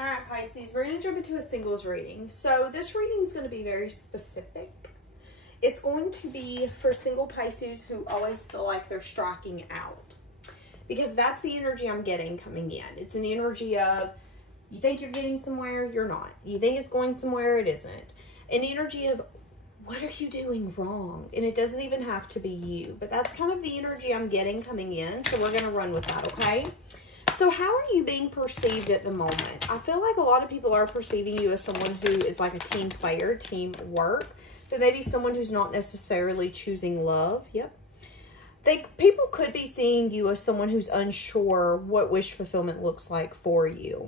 All right, Pisces, we're going to jump into a singles reading. So this reading is going to be very specific. It's going to be for single Pisces who always feel like they're striking out. Because that's the energy I'm getting coming in. It's an energy of, you think you're getting somewhere, you're not. You think it's going somewhere, it isn't. An energy of, what are you doing wrong? And it doesn't even have to be you. But that's kind of the energy I'm getting coming in. So we're going to run with that, okay? So how are you being perceived at the moment? I feel like a lot of people are perceiving you as someone who is like a team player, teamwork, but maybe someone who's not necessarily choosing love. Yep. People could be seeing you as someone who's unsure what wish fulfillment looks like for you.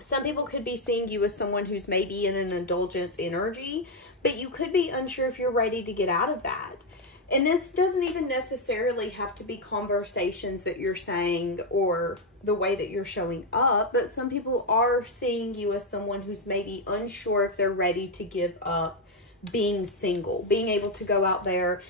Some people could be seeing you as someone who's maybe in an indulgence energy, but you could be unsure if you're ready to get out of that. And this doesn't even necessarily have to be conversations that you're saying or the way that you're showing up, but some people are seeing you as someone who's maybe unsure if they're ready to give up being single, being able to go out there,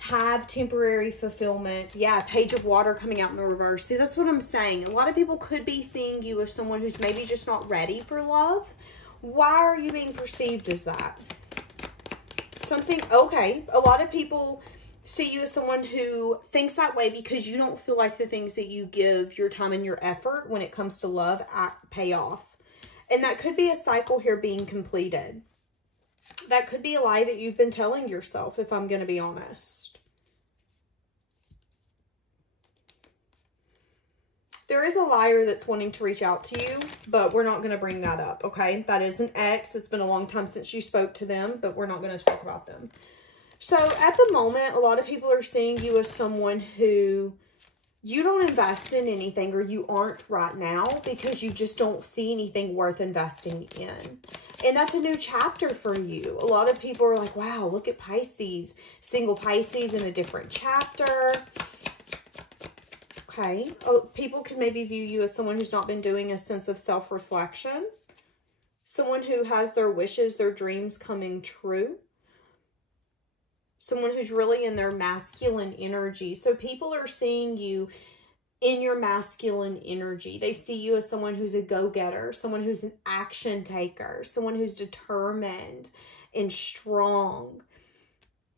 have temporary fulfillment. Yeah, Page of Water coming out in the reverse. See, that's what I'm saying. A lot of people could be seeing you as someone who's maybe just not ready for love. Why are you being perceived as that? Something, okay, a lot of people see you as someone who thinks that way because you don't feel like the things that you give your time and your effort when it comes to love pay off. And that could be a cycle here being completed. That could be a lie that you've been telling yourself, if I'm going to be honest. There is a liar that's wanting to reach out to you, but we're not going to bring that up, okay? That is an ex. It's been a long time since you spoke to them, but we're not going to talk about them. So at the moment, a lot of people are seeing you as someone who you don't invest in anything, or you aren't right now because you just don't see anything worth investing in. And that's a new chapter for you. A lot of people are like, wow, look at Pisces, single Pisces in a different chapter. Okay. People can maybe view you as someone who's not been doing a sense of self-reflection. Someone who has their wishes, their dreams coming true. Someone who's really in their masculine energy. So people are seeing you in your masculine energy. They see you as someone who's a go-getter, someone who's an action taker, someone who's determined and strong.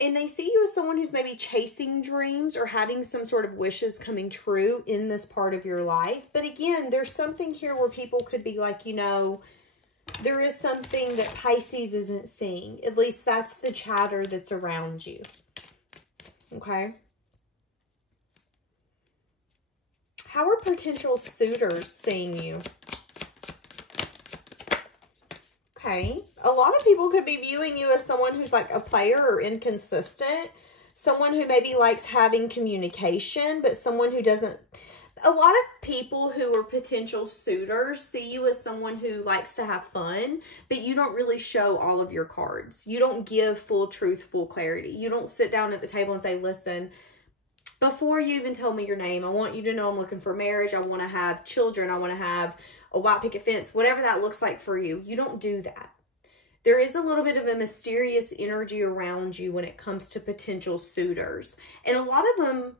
And they see you as someone who's maybe chasing dreams or having some sort of wishes coming true in this part of your life. But again, there's something here where people could be like, you know, there is something that Pisces isn't seeing. At least that's the chatter that's around you. Okay? How are potential suitors seeing you? Okay. A lot of people could be viewing you as someone who's like a player or inconsistent. Someone who maybe likes having communication, but someone who doesn't... A lot of people who are potential suitors see you as someone who likes to have fun, but you don't really show all of your cards. You don't give full truth, full clarity. You don't sit down at the table and say, listen, before you even tell me your name, I want you to know I'm looking for marriage. I want to have children. I want to have a white picket fence, whatever that looks like for you. You don't do that. There is a little bit of a mysterious energy around you when it comes to potential suitors. And a lot of them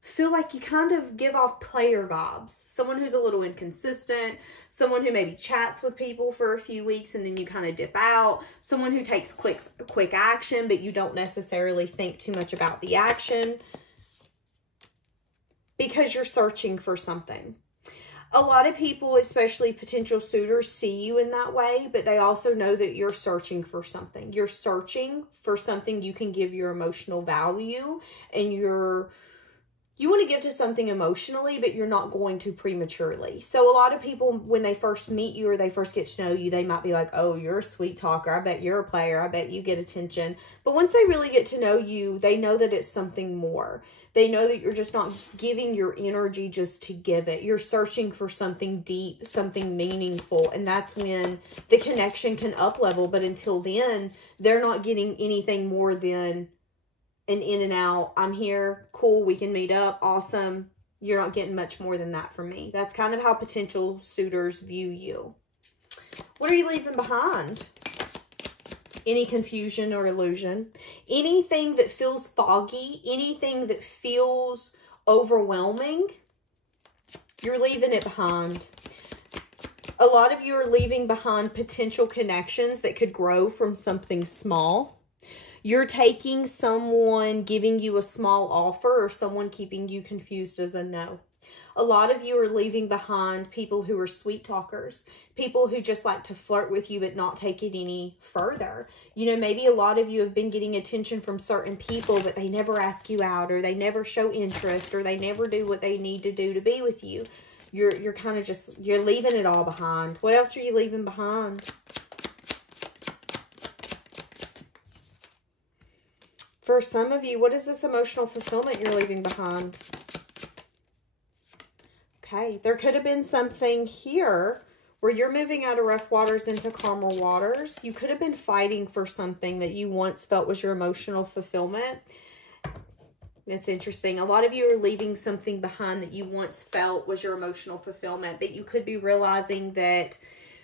feel like you kind of give off player vibes. Someone who's a little inconsistent, someone who maybe chats with people for a few weeks and then you kind of dip out, someone who takes quick action, but you don't necessarily think too much about the action because you're searching for something. A lot of people, especially potential suitors, see you in that way, but they also know that you're searching for something. You're searching for something you can give your emotional value, and you want to give to something emotionally, but you're not going to prematurely. So a lot of people, when they first meet you or they first get to know you, they might be like, oh, you're a sweet talker. I bet you're a player. I bet you get attention. But once they really get to know you, they know that it's something more. They know that you're just not giving your energy just to give it. You're searching for something deep, something meaningful. And that's when the connection can up level. But until then, they're not getting anything more than an in and out. I'm here. Cool. We can meet up. Awesome. You're not getting much more than that from me. That's kind of how potential suitors view you. What are you leaving behind? Any confusion or illusion? Anything that feels foggy? Anything that feels overwhelming? You're leaving it behind. A lot of you are leaving behind potential connections that could grow from something small. You're taking someone giving you a small offer or someone keeping you confused as a no. A lot of you are leaving behind people who are sweet talkers, people who just like to flirt with you but not take it any further. You know, maybe a lot of you have been getting attention from certain people, but they never ask you out, or they never show interest, or they never do what they need to do to be with you. You're kind of just, you're leaving it all behind. What else are you leaving behind? For some of you, what is this emotional fulfillment you're leaving behind? Okay, there could have been something here where you're moving out of rough waters into calmer waters. You could have been fighting for something that you once felt was your emotional fulfillment. That's interesting. A lot of you are leaving something behind that you once felt was your emotional fulfillment, but you could be realizing that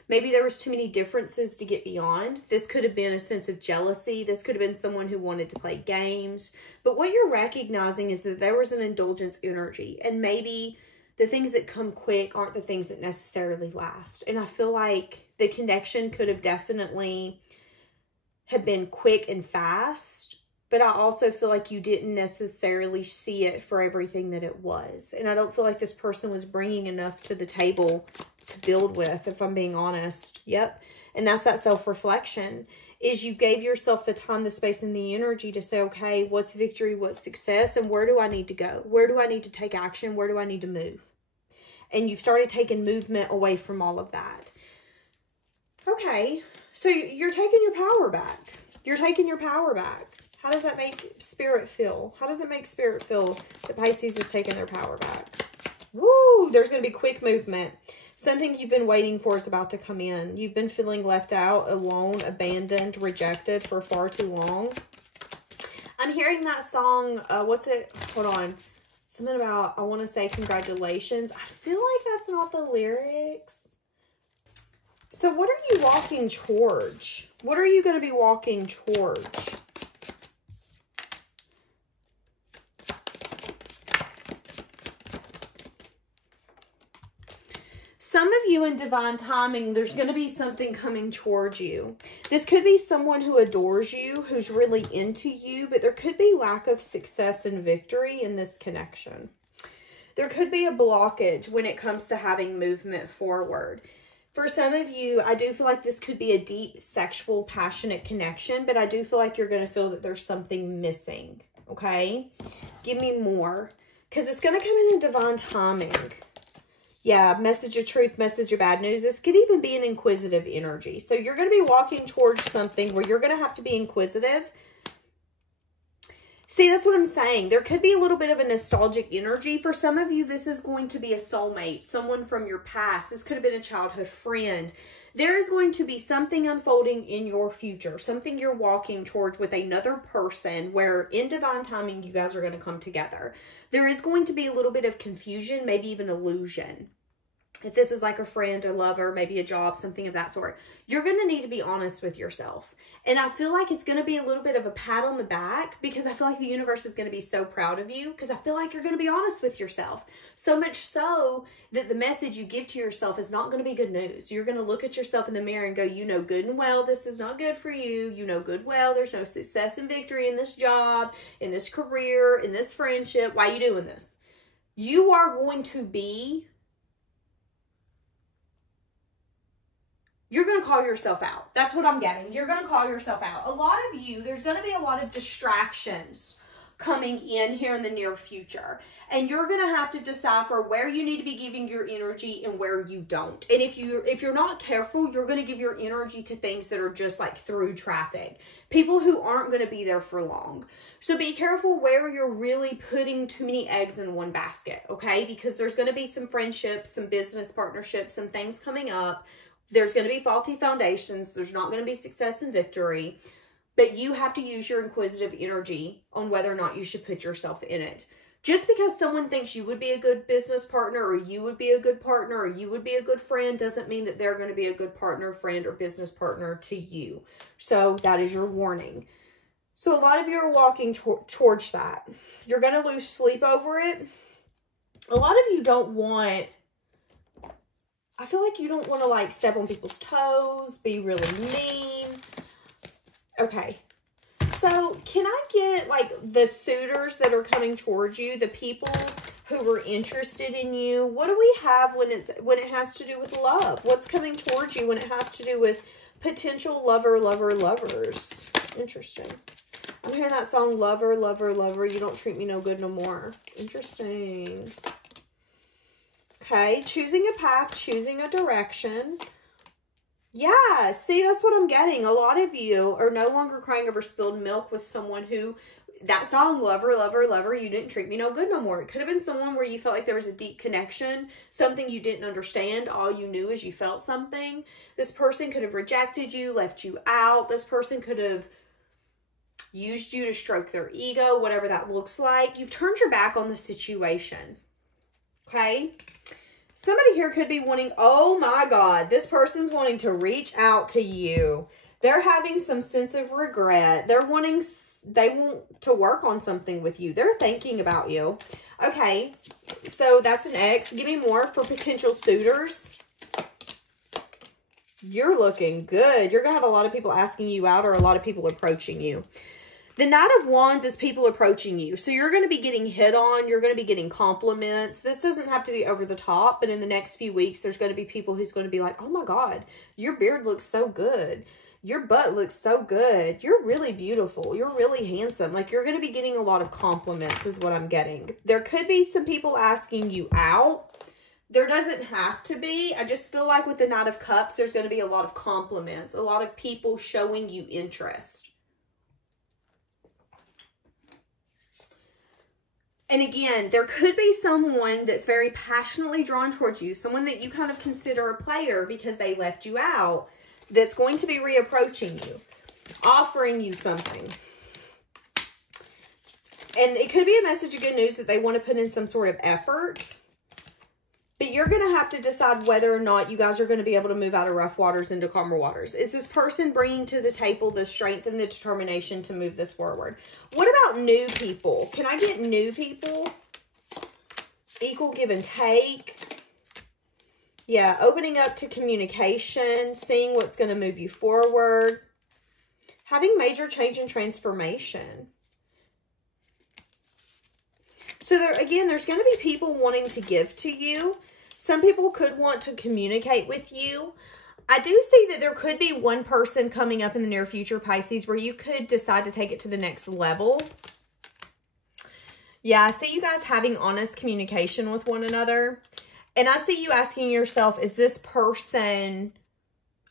maybe there was too many differences to get beyond. This could have been a sense of jealousy. This could have been someone who wanted to play games. But what you're recognizing is that there was an indulgence energy, and maybe the things that come quick aren't the things that necessarily last. And I feel like the connection could have definitely have been quick and fast, but I also feel like you didn't necessarily see it for everything that it was. And I don't feel like this person was bringing enough to the table to build with, if I'm being honest. Yep. And that's that self-reflection, is you gave yourself the time, the space, and the energy to say, okay, what's victory, what's success, and where do I need to go? Where do I need to take action? Where do I need to move? And you've started taking movement away from all of that. Okay, so you're taking your power back. You're taking your power back. How does that make Spirit feel? How does it make Spirit feel that Pisces is taking their power back? Woo! There's going to be quick movement. Something you've been waiting for is about to come in. You've been feeling left out, alone, abandoned, rejected for far too long. I'm hearing that song. What's it? Hold on. Something about, I want to say congratulations. I feel like that's not the lyrics. So what are you walking towards? What are you going to be walking towards? Some of you in divine timing, there's going to be something coming towards you. This could be someone who adores you, who's really into you, but there could be lack of success and victory in this connection. There could be a blockage when it comes to having movement forward. For some of you, I do feel like this could be a deep, sexual, passionate connection, but I do feel like you're going to feel that there's something missing, okay? Give me more, because it's going to come in divine timing. Yeah, message of truth, message of bad news. This could even be an inquisitive energy. So you're going to be walking towards something where you're going to have to be inquisitive. See, that's what I'm saying. There could be a little bit of a nostalgic energy. For some of you, this is going to be a soulmate, someone from your past. This could have been a childhood friend. There is going to be something unfolding in your future, something you're walking towards with another person where in divine timing, you guys are going to come together. There is going to be a little bit of confusion, maybe even illusion. If this is like a friend, a lover, maybe a job, something of that sort, you're going to need to be honest with yourself. And I feel like it's going to be a little bit of a pat on the back, because I feel like the universe is going to be so proud of you, because I feel like you're going to be honest with yourself. So much so that the message you give to yourself is not going to be good news. You're going to look at yourself in the mirror and go, you know good and well this is not good for you. You know good well there's no success and victory in this job, in this career, in this friendship. Why are you doing this? You are going to be... You're going to call yourself out. That's what I'm getting. You're going to call yourself out. A lot of you, there's going to be a lot of distractions coming in here in the near future. And you're going to have to decipher where you need to be giving your energy and where you don't. And if you're not careful, you're going to give your energy to things that are just like through traffic. People who aren't going to be there for long. So be careful where you're really putting too many eggs in one basket, okay? Because there's going to be some friendships, some business partnerships, some things coming up. There's going to be faulty foundations. There's not going to be success and victory. But you have to use your inquisitive energy on whether or not you should put yourself in it. Just because someone thinks you would be a good business partner, or you would be a good partner, or you would be a good friend, doesn't mean that they're going to be a good partner, friend, or business partner to you. So that is your warning. So a lot of you are walking towards that. You're going to lose sleep over it. A lot of you don't want I feel like you don't want to like step on people's toes, be really mean. Okay. So can I get like the suitors that are coming towards you, the people who were interested in you? What do we have when it has to do with love? What's coming towards you when it has to do with potential lovers? Interesting. I'm hearing that song, lover, you don't treat me no good no more. Interesting. Okay, choosing a path, choosing a direction. Yeah, see, that's what I'm getting. A lot of you are no longer crying over spilled milk with someone who, that song, lover, you didn't treat me no good no more. It could have been someone where you felt like there was a deep connection, something you didn't understand. All you knew is you felt something. This person could have rejected you, left you out. This person could have used you to stroke their ego, whatever that looks like. You've turned your back on the situation. Okay? Somebody here could be wanting, oh my God, this person's wanting to reach out to you. They're having some sense of regret. They want to work on something with you. They're thinking about you. Okay, so that's an X. Give me more for potential suitors. You're looking good. You're going to have a lot of people asking you out or a lot of people approaching you. The Knight of Wands is people approaching you. So you're going to be getting hit on. You're going to be getting compliments. This doesn't have to be over the top, but in the next few weeks, there's going to be people who's going to be like, oh my God, your beard looks so good. Your butt looks so good. You're really beautiful. You're really handsome. Like, you're going to be getting a lot of compliments is what I'm getting. There could be some people asking you out. There doesn't have to be. I just feel like with the Knight of Cups, there's going to be a lot of compliments. A lot of people showing you interest. And again, there could be someone that's very passionately drawn towards you, someone that you kind of consider a player because they left you out, that's going to be reapproaching you, offering you something. And it could be a message of good news that they want to put in some sort of effort. But you're going to have to decide whether or not you guys are going to be able to move out of rough waters into calmer waters. Is this person bringing to the table the strength and the determination to move this forward? What about new people? Can I get new people? Equal give and take. Yeah, opening up to communication, seeing what's going to move you forward. Having major change and transformation. So there, again, there's going to be people wanting to give to you. Some people could want to communicate with you. I do see that there could be one person coming up in the near future, Pisces, where you could decide to take it to the next level. Yeah, I see you guys having honest communication with one another. And I see you asking yourself, is this person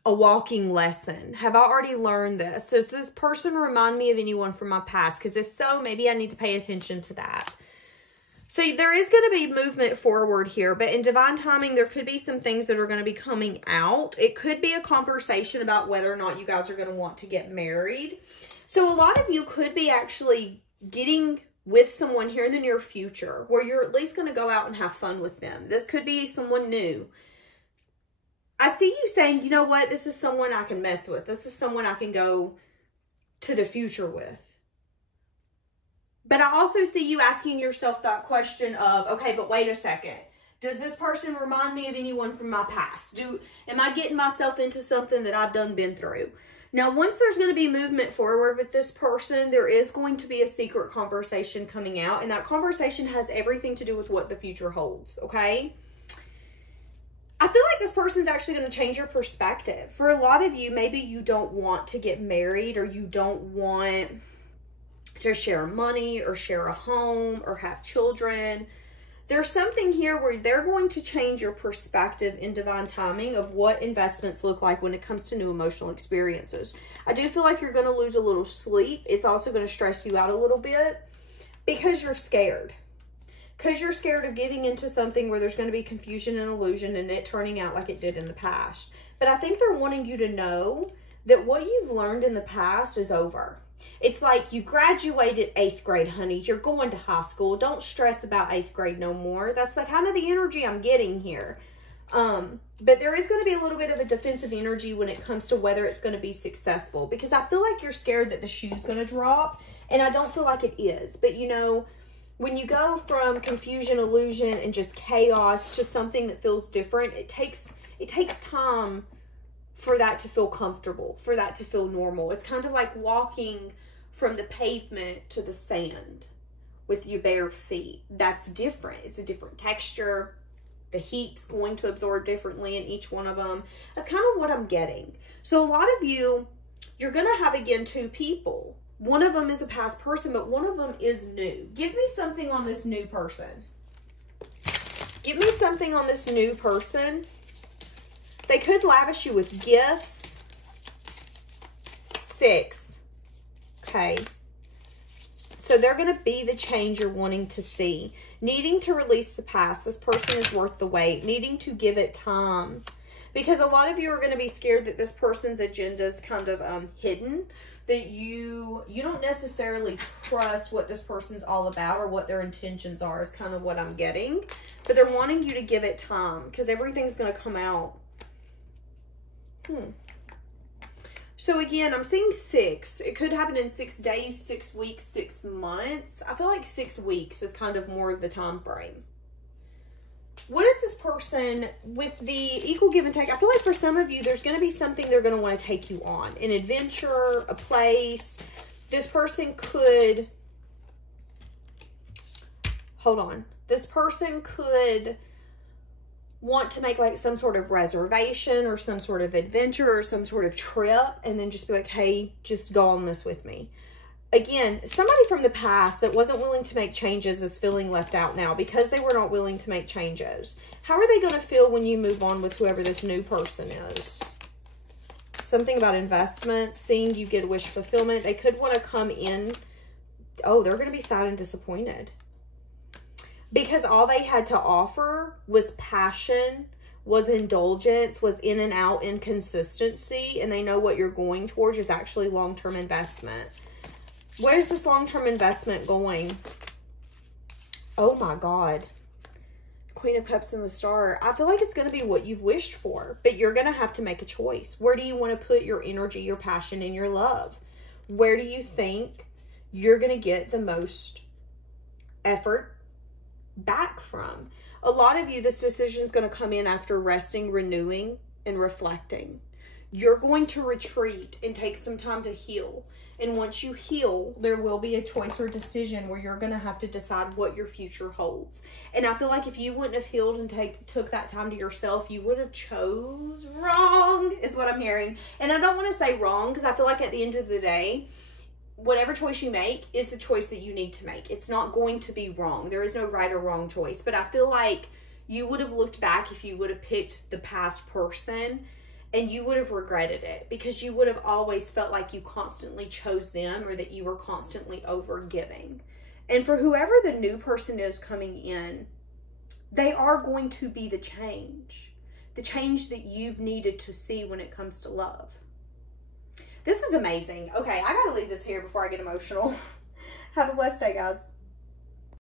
a walking lesson? Have I already learned this? Does this person remind me of anyone from my past? Because if so, maybe I need to pay attention to that. So there is going to be movement forward here, but in divine timing, there could be some things that are going to be coming out. It could be a conversation about whether or not you guys are going to want to get married. So a lot of you could be actually getting with someone here in the near future where you're at least going to go out and have fun with them. This could be someone new. I see you saying, you know what, this is someone I can mess with. This is someone I can go to the future with. But I also see you asking yourself that question of, okay, but wait a second. Does this person remind me of anyone from my past? Am I getting myself into something that I've been through? Now, once there's going to be movement forward with this person, there is going to be a secret conversation coming out. And that conversation has everything to do with what the future holds, okay? I feel like this person's actually going to change your perspective. For a lot of you, maybe you don't want to get married or you don't want to share money or share a home or have children. There's something here where they're going to change your perspective in divine timing of what investments look like when it comes to new emotional experiences. I do feel like you're going to lose a little sleep. It's also going to stress you out a little bit because you're scared. Because you're scared of giving into something where there's going to be confusion and illusion and it turning out like it did in the past. But I think they're wanting you to know that what you've learned in the past is over. It's like you graduated 8th grade, honey. You're going to high school. Don't stress about 8th grade no more. That's the kind of the energy I'm getting here. But there is going to be a little bit of a defensive energy when it comes to whether it's going to be successful. Because I feel like you're scared that the shoe's going to drop. And I don't feel like it is. But you know, when you go from confusion, illusion, and just chaos to something that feels different, it takes it takes time for that to feel comfortable, for that to feel normal. It's kind of like walking from the pavement to the sand with your bare feet. That's different. It's a different texture. The heat's going to absorb differently in each one of them. That's kind of what I'm getting. So a lot of you, you're going to have, again, two people. One of them is a past person, but one of them is new. Give me something on this new person. Give me something on this new person. They could lavish you with gifts. 6. Okay. So they're going to be the change you're wanting to see. Needing to release the past. This person is worth the wait. Needing to give it time. Because a lot of you are going to be scared that this person's agenda is kind of hidden. That you don't necessarily trust what this person's all about or what their intentions are is kind of what I'm getting. But they're wanting you to give it time because everything's going to come out. So again, I'm seeing 6. It could happen in 6 days, 6 weeks, 6 months. I feel like 6 weeks is kind of more of the time frame. What is this person with the equal give and take? I feel like for some of you, there's going to be something they're going to want to take you on. An adventure, a place. This person could... Hold on. This person could want to make like some sort of reservation or some sort of adventure or some sort of trip and then just be like, hey, just go on this with me. Again, somebody from the past that wasn't willing to make changes is feeling left out now because they were not willing to make changes. How are they going to feel when you move on with whoever this new person is? Something about investments, seeing you get wish fulfillment. They could want to come in. Oh, they're going to be sad and disappointed. Because all they had to offer was passion, was indulgence, was in and out inconsistency, and they know what you're going towards is actually long-term investment. Where's this long-term investment going? Oh my God. Queen of Cups and the Star. I feel like it's going to be what you've wished for, but you're going to have to make a choice. Where do you want to put your energy, your passion, and your love? Where do you think you're going to get the most effort back from? A lot of you, this decision is going to come in after resting, renewing, and reflecting. You're going to retreat and take some time to heal. And once you heal, there will be a choice or decision where you're going to have to decide what your future holds. And I feel like if you wouldn't have healed and took that time to yourself, you would have chose wrong, is what I'm hearing. And I don't want to say wrong because I feel like at the end of the day, whatever choice you make is the choice that you need to make. It's not going to be wrong. There is no right or wrong choice. But I feel like you would have looked back if you would have picked the past person and you would have regretted it because you would have always felt like you constantly chose them or that you were constantly over giving. And for whoever the new person is coming in, they are going to be the change that you've needed to see when it comes to love. This is amazing. Okay, I gotta leave this here before I get emotional. Have a blessed day, guys.